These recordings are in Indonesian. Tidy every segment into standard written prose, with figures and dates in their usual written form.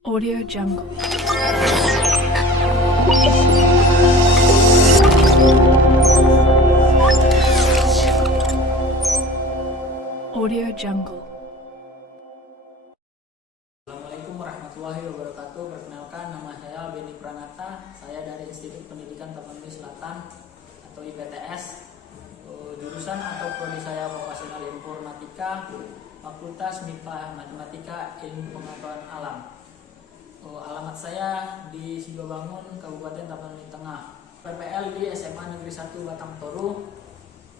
Audio Jungle. Audio Jungle. Assalamualaikum warahmatullahi wabarakatuh. Perkenalkan, nama saya Beni Pranata. Saya dari Institut Pendidikan Tapanuli Selatan atau IPTS. Jurusan atau prodi saya vokasional informatika, Fakultas MIPA Matematika Ilmu Pengetahuan Alam. Alamat saya di Sidobangun, Kabupaten Tapanuli Tengah. PPL di SMA Negeri 1 Batang Toru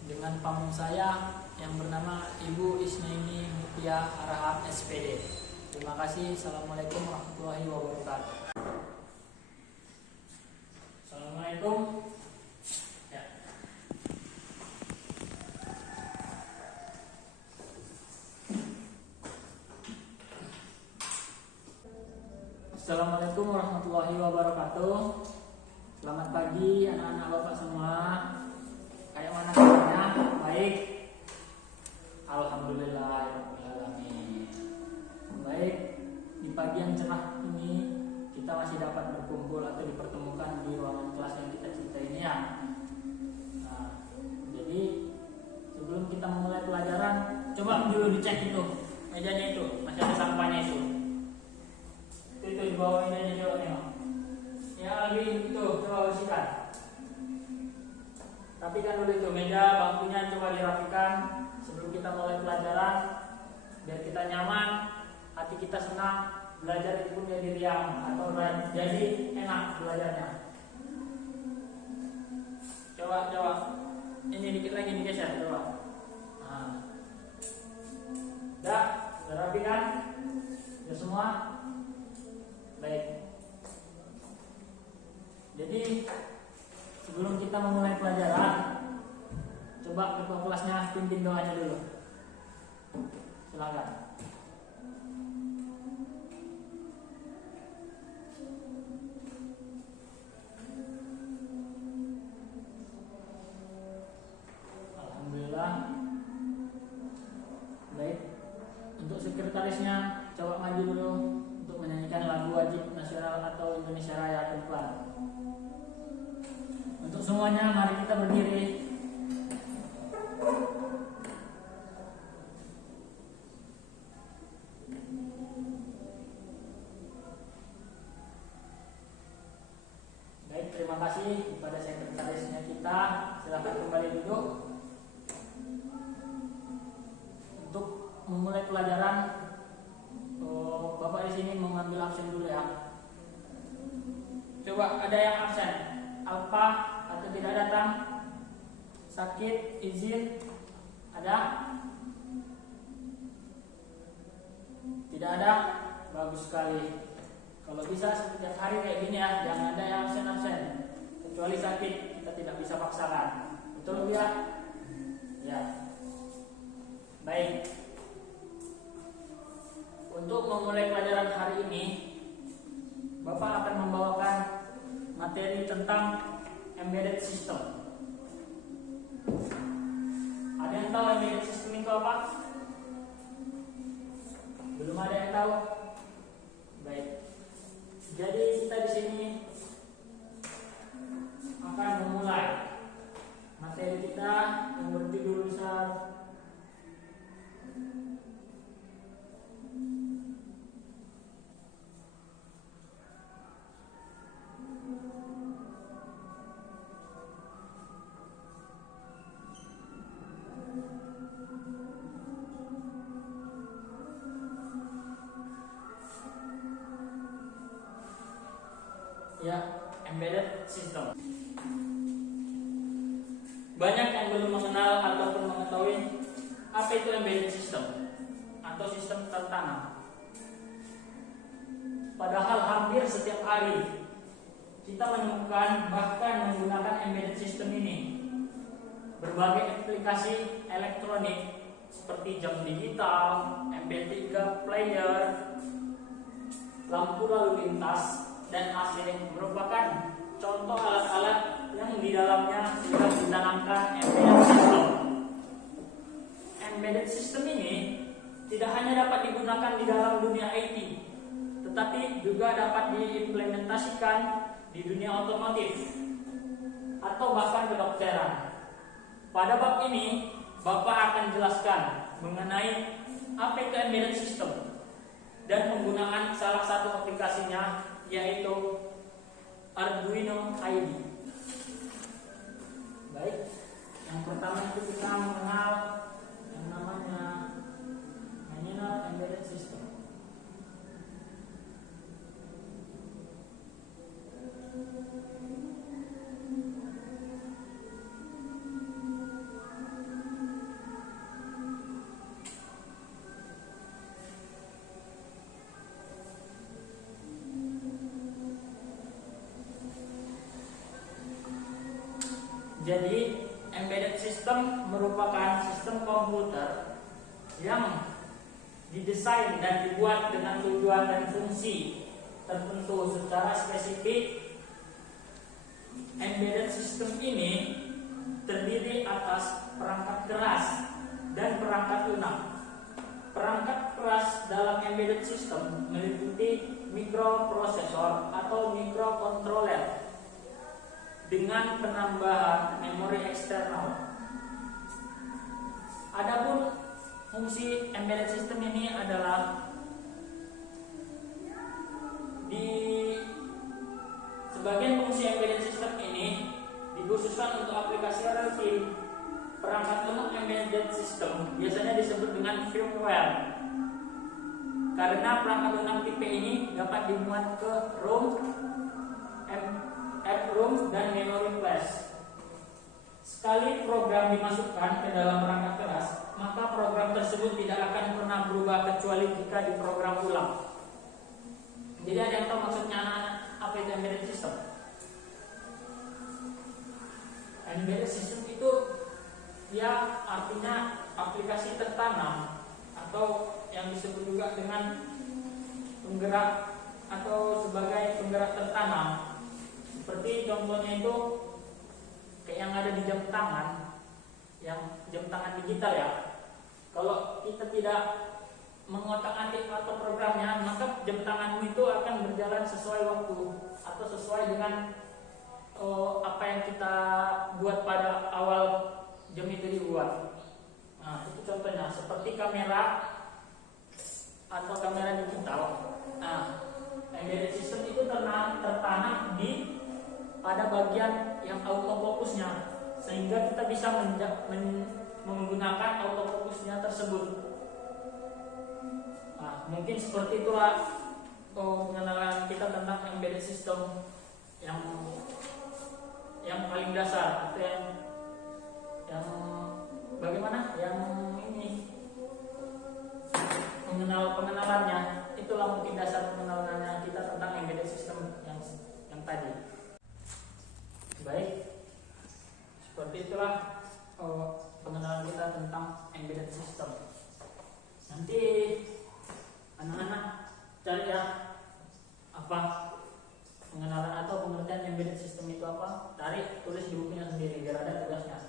dengan pamong saya yang bernama Ibu Isnaini Mutia Arahat SPD. Terima kasih. Assalamualaikum warahmatullahi wabarakatuh. Assalamualaikum. Ya. Assalamualaikum warahmatullahi wabarakatuh. Selamat pagi anak-anak bapak semua. Kayak mana kabarnya? Baik. Alhamdulillahirrahmanirrahim. Baik, di pagi yang cerah ini kita masih dapat berkumpul atau dipertemukan di ruangan kelas yang kita cintai ini ya. Nah, jadi sebelum kita memulai pelajaran, coba dulu dicek itu mejanya itu masih ada sampahnya itu di bawah ini aja coba tengok. Ya lagi itu coba bersihkan. Rapikan dulu itu meja, bangkunya coba dirapikan sebelum kita mulai pelajaran biar kita nyaman, hati kita senang, belajar itu pun jadi riang atau jadi enak belajarnya. Coba ini dikit lagi digeser coba. Nah. Udah rapi kan? Udah semua? Baik. Jadi sebelum kita memulai pelajaran, coba ketua kelasnya pimpin doanya dulu. Silakan. Alhamdulillah. Baik. Untuk sekretarisnya coba maju dulu untuk menyanyikan lagu wajib nasional atau Indonesia Raya Kemplan. Untuk semuanya mari kita berdiri. Baik, terima kasih kepada sekretarisnya kita. Silakan kembali duduk. Untuk memulai pelajaran, Bapak di sini mengambil absen dulu ya. Coba ada yang absen? Apa atau tidak datang? Sakit, izin? Ada? Tidak ada? Bagus sekali. Kalau bisa setiap hari kayak gini ya, jangan ada yang absen. Kecuali sakit, kita tidak bisa paksakan. Betul ya? Ya. Baik. Untuk memulai pelajaran hari ini, Bapak akan membawakan materi tentang embedded system. Ada yang tahu embedded system itu apa? Belum ada yang tahu? Baik. Jadi kita di sini akan memulai materi kita yang berjudul besar embedded system. Banyak yang belum mengenal ataupun mengetahui apa itu embedded system atau sistem tertanam. Padahal hampir setiap hari kita menemukan bahkan menggunakan embedded system ini berbagai aplikasi elektronik seperti jam digital, MP3 player, lampu lalu lintas, dan AC merupakan contoh alat-alat yang di dalamnya sudah ditanamkan embedded system. Embedded system ini tidak hanya dapat digunakan di dalam dunia IT, tetapi juga dapat diimplementasikan di dunia otomotif atau bahkan kedokteran. Pada bab ini, Bapak akan jelaskan mengenai apa itu embedded system dan penggunaan salah satu aplikasinya, yaitu Arduino IDE. Baik, yang pertama itu kita mengenal yang namanya embedded system. Jadi, embedded system merupakan sistem komputer yang didesain dan dibuat dengan tujuan dan fungsi tertentu secara spesifik. Embedded system ini terdiri atas perangkat keras dan perangkat lunak. Perangkat keras dalam embedded system meliputi mikroprosesor atau mikrokontroler dengan penambahan memori eksternal. Adapun fungsi embedded system ini adalah di sebagian fungsi embedded system ini dikhususkan untuk aplikasi real time. Perangkat lunak embedded system biasanya disebut dengan firmware, karena perangkat lunak tipe ini dapat dimuat ke ROM, EPROM, dan memori flash. Sekali program dimasukkan ke dalam perangkat keras, maka program tersebut tidak akan pernah berubah kecuali jika diprogram ulang. Jadi ada yang tahu maksudnya apa itu embedded system? Embedded system itu ya artinya aplikasi tertanam atau yang disebut juga dengan penggerak atau sebagai penggerak tertanam. Seperti contohnya itu kayak yang ada di jam tangan, yang jam tangan digital ya. Kalau kita tidak mengotak-atik atau programnya, maka jam tanganmu itu akan berjalan sesuai waktu atau sesuai dengan apa yang kita buat pada awal jam itu dibuat. Nah, itu contohnya seperti kamera atau kamera digital. Nah, embedded system itu tertanam di pada bagian yang autofokusnya, sehingga kita bisa menggunakan autofokusnya tersebut. Nah, mungkin seperti itulah pengenalan kita tentang embedded system yang paling dasar, atau yang bagaimana yang ini pengenalannya. Itulah mungkin dasar pengenalannya kita tentang embedded system yang tadi. Baik, seperti itulah pengenalan kita tentang embedded system. Nanti anak-anak cari ya apa pengenalan atau pengertian embedded system itu apa, cari, tulis di bukunya sendiri biar ada tugasnya.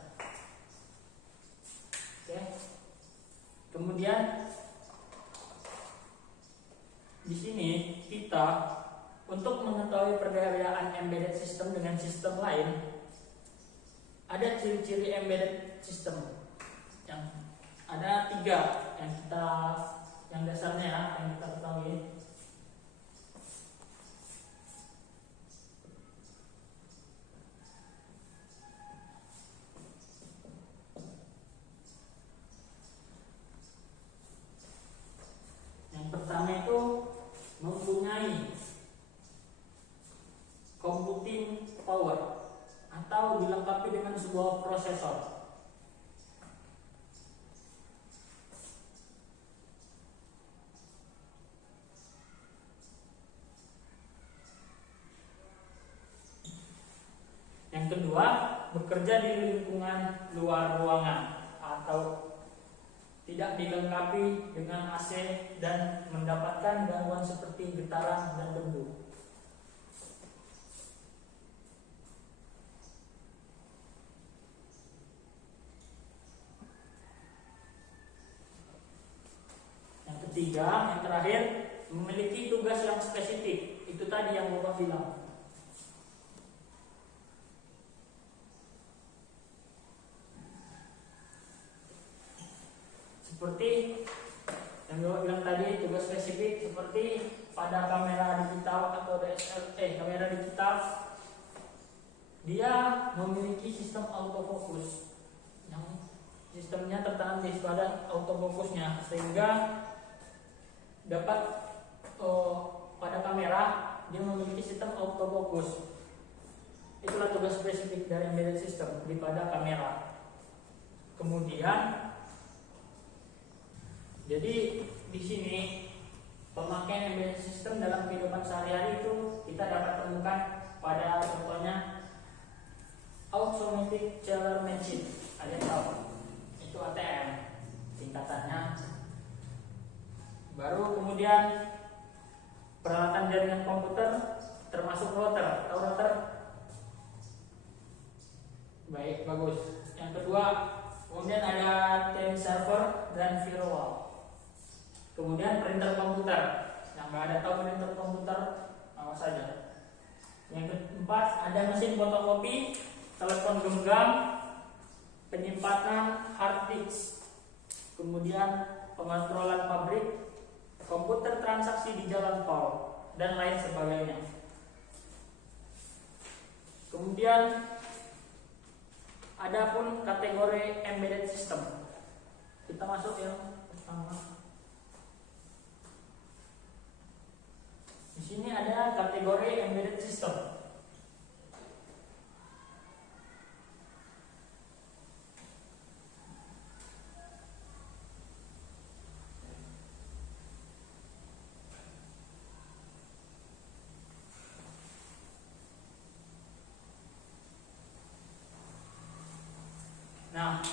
Oke. Kemudian di sini kita untuk mengetahui perbedaan embedded system dengan sistem lain, ada ciri-ciri embedded system yang ada 3 yang dasarnya yang kita ketahui. Yang pertama itu mempunyai computing power atau dilengkapi dengan sebuah prosesor. Yang kedua, bekerja di lingkungan luar ruangan atau tidak dilengkapi dengan AC dan mendapatkan gangguan seperti getaran dan debu. Yang ketiga, yang terakhir, memiliki tugas yang spesifik. Itu tadi yang Bapak bilang. Seperti yang Bapak bilang tadi, tugas spesifik seperti pada kamera digital atau kamera digital, dia memiliki sistem autofocus yang sistemnya tertanam di pada autofocusnya, sehingga dapat pada kamera dia memiliki sistem autofocus. Itulah tugas spesifik dari embedded system di pada kamera. Kemudian jadi di sini pemakaian embedded system dalam kehidupan sehari-hari itu kita dapat temukan pada contohnya Automatic Teller Machine, ada yang tahu? Itu ATM singkatannya. Baru kemudian peralatan jaringan komputer termasuk router. Tahu router? Baik, bagus. Yang kedua, kemudian ada time server dan firewall. Kemudian printer komputer. Yang nggak ada tahu printer komputer, awas saja. Yang keempat, ada mesin fotokopi, telepon genggam, penyimpanan hard disk, kemudian pengontrolan pabrik, komputer transaksi di jalan tol, dan lain sebagainya. Kemudian ada pun kategori embedded system. Kita masuk yang pertama. Di sini ada kategori embedded system. Nah,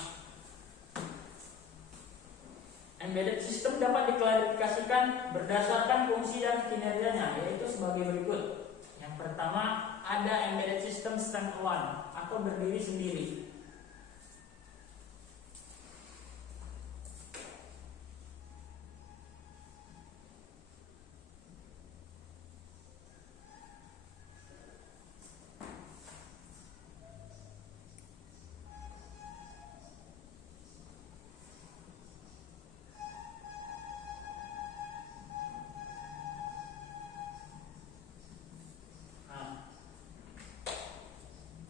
embedded system dapat diklasifikasikan berdasarkan fungsi dan kinerjanya, yaitu sebagai berikut. Yang pertama, ada embedded system standalone atau berdiri sendiri.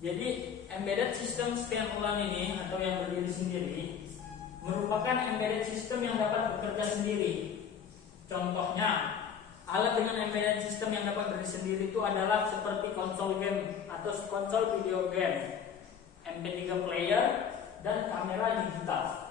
Jadi embedded system standalone ini atau yang berdiri sendiri merupakan embedded system yang dapat bekerja sendiri. Contohnya, alat dengan embedded system yang dapat berdiri sendiri itu adalah seperti konsol game atau konsol video game, MP3 player, dan kamera digital.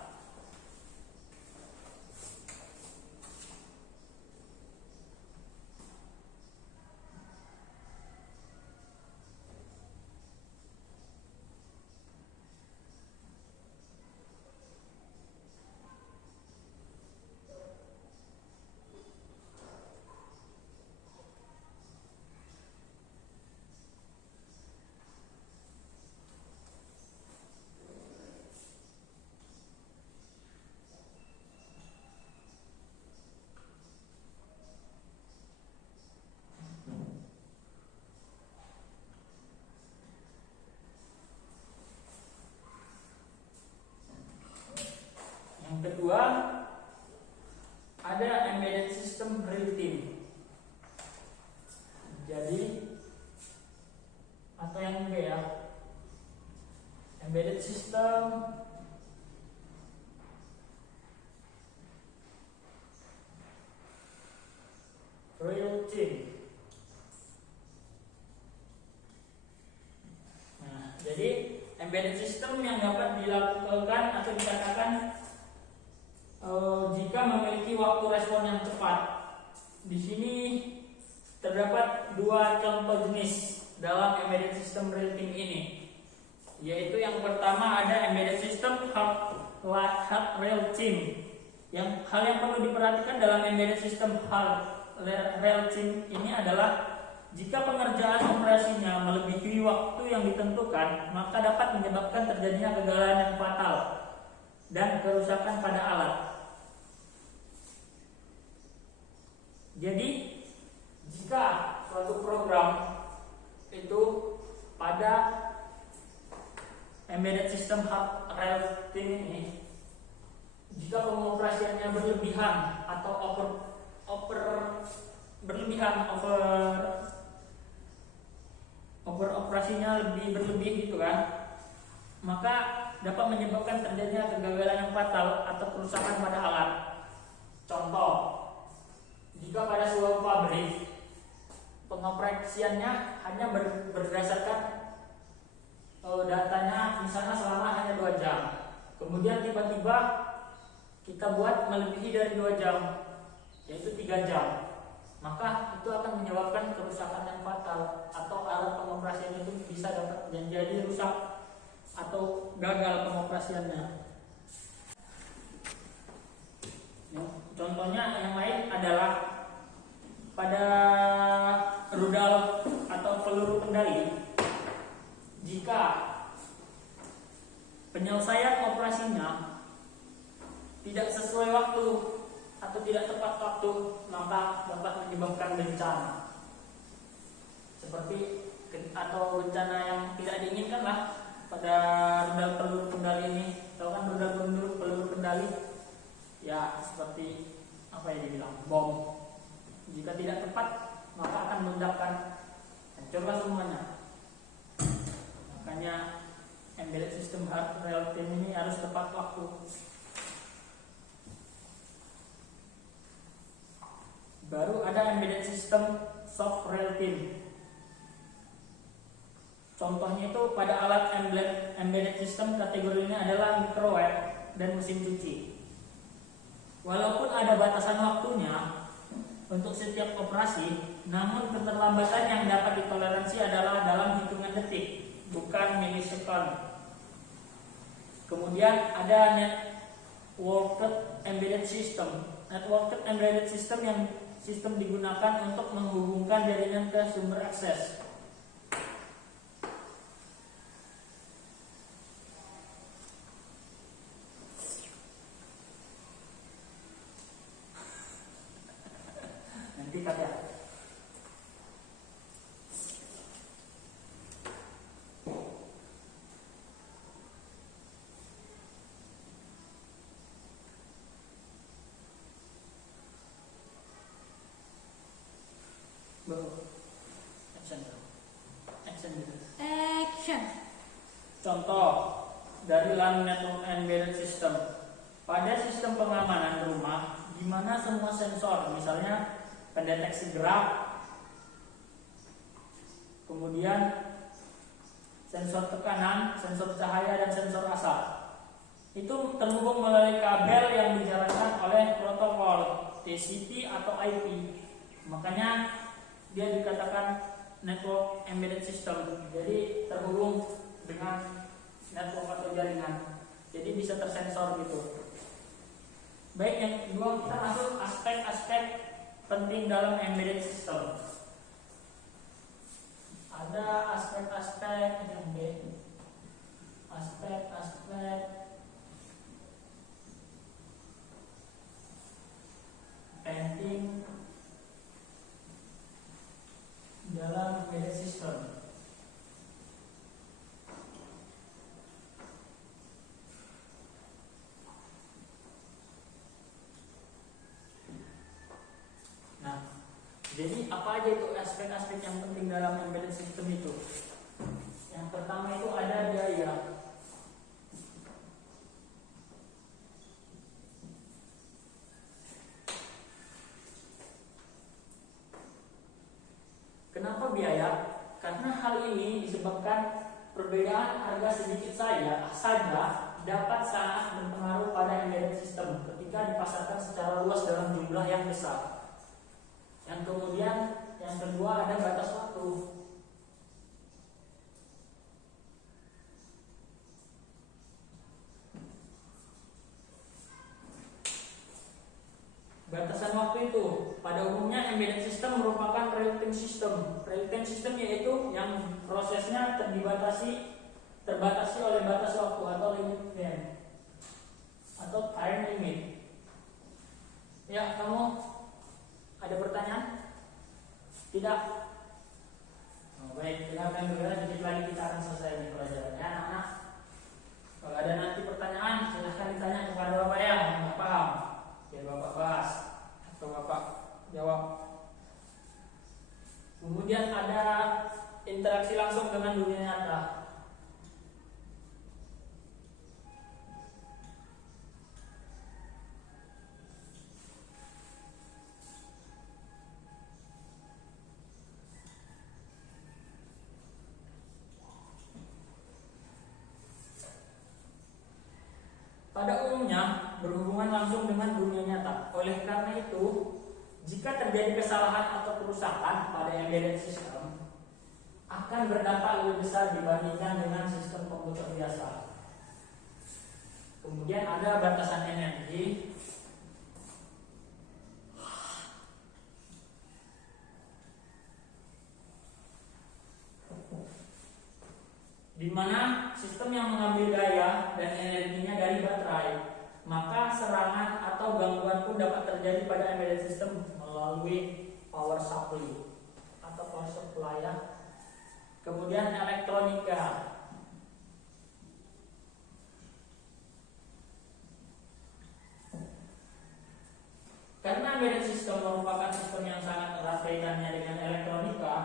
Yang kedua, ada embedded system real time. Jadi atau yang B ya, embedded system real time. Nah, jadi embedded system yang dapat dilakukan atau dikatakan jika memiliki waktu respon yang cepat. Di sini terdapat dua contoh jenis dalam embedded system real time ini, yaitu yang pertama ada embedded system hard real time. Yang hal yang perlu diperhatikan dalam embedded system hard real time ini adalah jika pengerjaan operasinya melebihi waktu yang ditentukan, maka dapat menyebabkan terjadinya kegagalan yang fatal dan kerusakan pada alat. Jadi Jika suatu program itu pada embedded system hard real time ini, jika pengoperasiannya berlebihan atau over operasinya lebih berlebih gitu kan, maka dapat menyebabkan terjadinya kegagalan yang fatal atau kerusakan pada alat. Contoh, jika pada sebuah pabrik pengoperasiannya hanya berdasarkan datanya misalnya selama hanya 2 jam, kemudian tiba-tiba kita buat melebihi dari 2 jam, yaitu 3 jam, maka itu akan menyebabkan kerusakan yang fatal atau alat pengoperasian itu bisa dapat jadi rusak atau gagal pengoperasiannya. Contohnya yang lain adalah pada rudal atau peluru kendali, jika penyelesaian operasinya tidak sesuai waktu atau tidak tepat waktu, maka dapat menyebabkan bencana seperti atau bencana yang tidak diinginkan lah pada rudal peluru kendali ini. Tahu kan rudal peluru kendali? Ya seperti apa yang dibilang bom. Jika tidak tepat maka akan meledakkan, hancurlah semuanya. Makanya embedded system hard real time ini harus tepat waktu. Baru ada embedded system soft real time. Contohnya itu pada alat embedded system kategori ini adalah microwave dan mesin cuci. Walaupun ada batasan waktunya untuk setiap operasi, namun keterlambatan yang dapat ditoleransi adalah dalam hitungan detik, bukan milisekund. Kemudian ada networked embedded system. Networked embedded system yang sistem digunakan untuk menghubungkan jaringan ke sumber akses. Nanti kata Action. Contoh dari LAN network embedded system. Pada sistem pengamanan rumah, di mana semua sensor, misalnya pendeteksi gerak, kemudian sensor tekanan, sensor cahaya, dan sensor asap, itu terhubung melalui kabel yang dijalankan oleh protokol TCP atau IP. Makanya dia dikatakan network embedded system. Jadi terhubung dengan network atau jaringan. Jadi bisa tersensor gitu. Baik, yang kedua kita masuk aspek-aspek penting dalam embedded system. Ada aspek-aspek yang B. Aspek-aspek penting dalam embedded system. Nah, jadi apa aja itu aspek-aspek yang penting dalam embedded system itu? Yang pertama itu ada biaya. Kenapa biaya? Karena hal ini disebabkan perbedaan harga sedikit saja dapat sangat berpengaruh pada embedded system ketika dipasarkan secara luas dalam jumlah yang besar. Yang kemudian yang kedua ada batas waktu. Batasan waktu itu pada umumnya embedded system merupakan real-time system. Real-time system yaitu yang prosesnya terbatasi oleh batas waktu atau limit time atau time limit. Ya, kamu ada pertanyaan? Tidak? Oh, baik, dengarkan dulu ya, sedikit lagi kita akan selesai ini pelajarannya anak-anak. Kalau ada nanti pertanyaan silahkan ditanya kepada Bapak ya, yang nggak paham biar Bapak bahas atau Bapak jawab. Kemudian ada interaksi langsung dengan dunia nyata. Pada umumnya berhubungan langsung dengan dunia nyata. Oleh karena itu, jika terjadi kesalahan atau kerusakan pada embedded system, akan berdampak lebih besar dibandingkan dengan sistem komputer biasa. Kemudian ada batasan energi. Di mana sistem yang mengambil daya dan energinya dari baterai, maka serangan atau gangguan pun dapat terjadi pada embedded system melalui power supply atau power supply ya. Kemudian elektronika. Karena embedded system merupakan sistem yang sangat erat kaitannya dengan elektronika,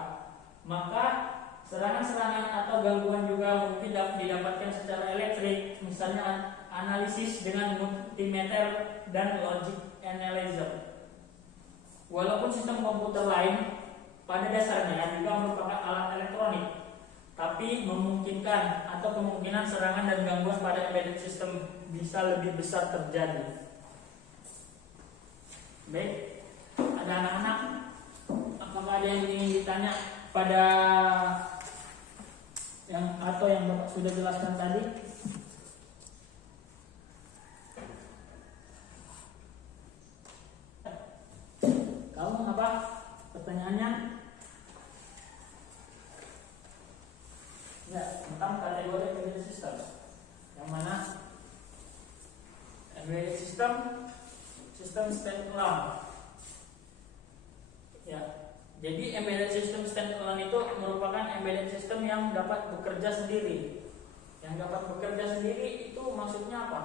maka serangan-serangan atau gangguan juga mungkin dapat didapatkan secara elektrik, misalnya analisis dengan multimeter dan logic analyzer. Walaupun sistem komputer lain pada dasarnya juga merupakan alat elektronik, tapi memungkinkan atau kemungkinan serangan dan gangguan pada embedded system bisa lebih besar terjadi. Baik, ada anak-anak, apakah ada yang ingin ditanya pada yang atau yang Bapak sudah jelaskan tadi? Kamu apa pertanyaannya? Ya, tentang kategori embedded system. Yang mana embedded system, sistem standalone. Ya. Jadi embedded system standalone itu merupakan embedded system yang dapat bekerja sendiri. Yang dapat bekerja sendiri itu maksudnya apa?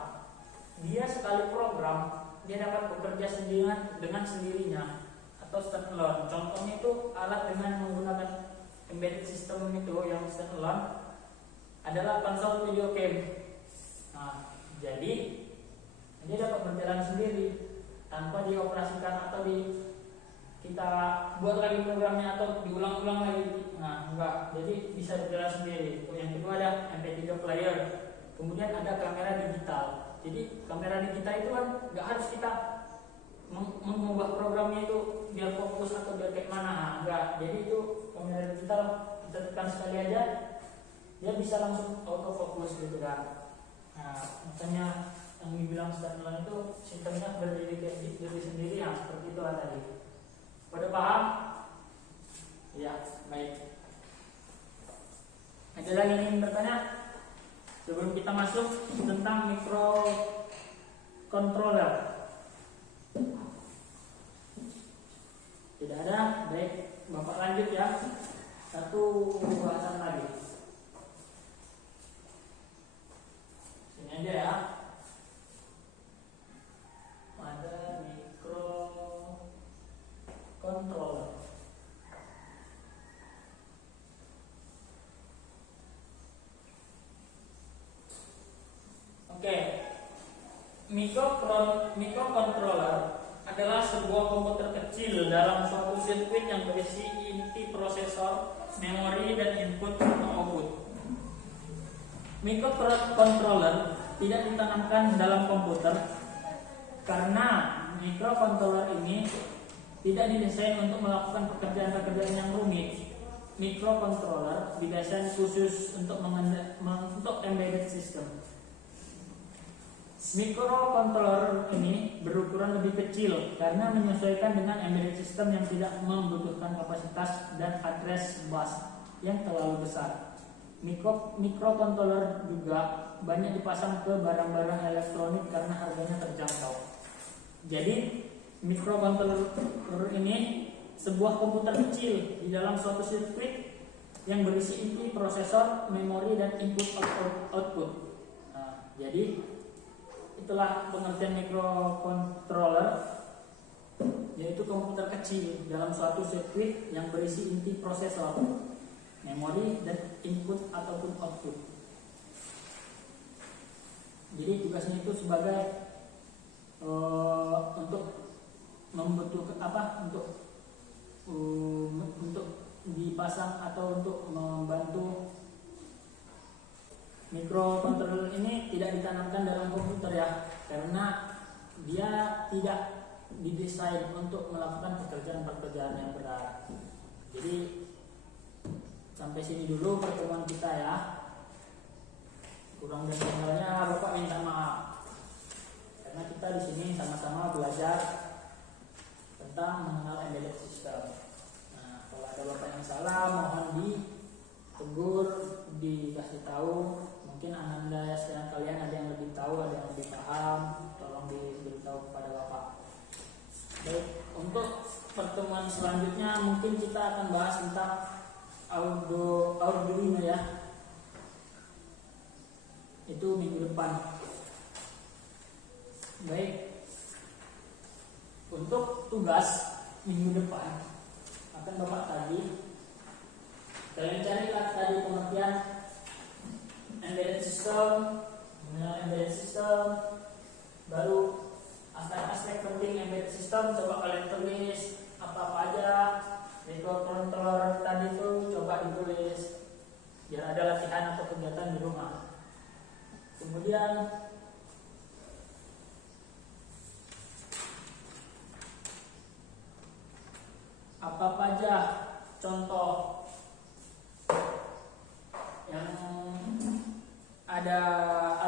Dia sekali program, dia dapat bekerja sendirian dengan sendirinya atau standalone. Contohnya itu alat dengan menggunakan embedded system itu yang standalone adalah konsol video game. Nah, jadi dia dapat berjalan sendiri tanpa dioperasikan atau kita buat lagi programnya atau diulang-ulang lagi. Nah, enggak. Jadi bisa berjalan sendiri. Yang kedua ada MP3 player. Kemudian ada kamera digital. Jadi kamera digital itu kan enggak harus kita mengubah programnya itu biar fokus atau biar kayak mana. Enggak. Jadi itu kamera digital kita tekan sekali aja dia bisa langsung auto fokus gitu kan. Nah, makanya yang dibilang standalone itu sistemnya berdiri sendiri ya, seperti itu tadi. Pada paham? Ya, baik. Ada lagi yang ingin bertanya? Sebelum kita masuk tentang microcontroller. Tidak ada? Baik, Bapak lanjut ya. Satu bahasan lagi. Sini aja ya. Ada microcontroller. Oke. Microcontroller adalah sebuah komputer kecil dalam suatu sirkuit yang berisi inti prosesor, memori, dan input atau output. Microcontroller tidak ditanamkan dalam komputer karena microcontroller ini tidak didesain untuk melakukan pekerjaan-pekerjaan yang rumit. Microcontroller didesain khusus untuk embedded system. Microcontroller ini berukuran lebih kecil karena menyesuaikan dengan embedded system yang tidak membutuhkan kapasitas dan address bus yang terlalu besar. Microcontroller juga banyak dipasang ke barang-barang elektronik karena harganya terjangkau. Jadi microcontroller ini sebuah komputer kecil di dalam suatu sirkuit yang berisi inti, prosesor, memori, dan input output. Nah, jadi itulah pengertian microcontroller, yaitu komputer kecil dalam suatu sirkuit yang berisi inti, prosesor, memori, dan input ataupun output. Jadi tugasnya itu sebagai untuk membutuhkan untuk dipasang atau untuk membantu microcontroller ini tidak ditanamkan dalam komputer ya, karena dia tidak didesain untuk melakukan pekerjaan-pekerjaan yang berat. Jadi sampai sini dulu pertemuan kita ya. Kurang dan lebihnya Bapak minta maaf, karena kita di sini sama-sama belajar tentang mengenal embedded system. Nah, kalau ada Bapak yang salah mohon ditegur, dikasih tahu. Mungkin Ananda sekalian kalian ada yang lebih tahu, ada yang lebih paham, tolong diberitahu kepada Bapak. Baik, untuk pertemuan selanjutnya mungkin kita akan bahas tentang Arduino ya. Itu minggu depan. Baik, untuk tugas minggu depan akan Bapak tadi kalian carilah tadi pengertian embedded system, mengenal embedded system, baru aspek-aspek penting embedded system coba kalian tulis apa aja. Microcontroller tadi itu coba ditulis biar ada latihan atau kegiatan di rumah. Kemudian apa aja contoh yang ada,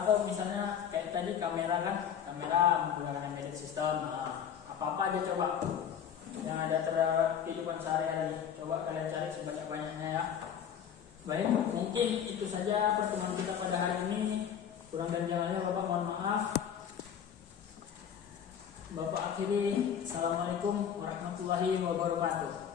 atau misalnya kayak tadi kamera kan, kamera menggunakan embedded system. Nah, apa aja coba yang ada terhadap kehidupan sehari-hari, coba kalian cari sebanyak-banyaknya ya. Baik, mungkin itu saja pertemuan kita pada hari ini. Kurang dan jalannya Bapak mohon maaf. Bapak akhiri, Assalamualaikum warahmatullahi wabarakatuh.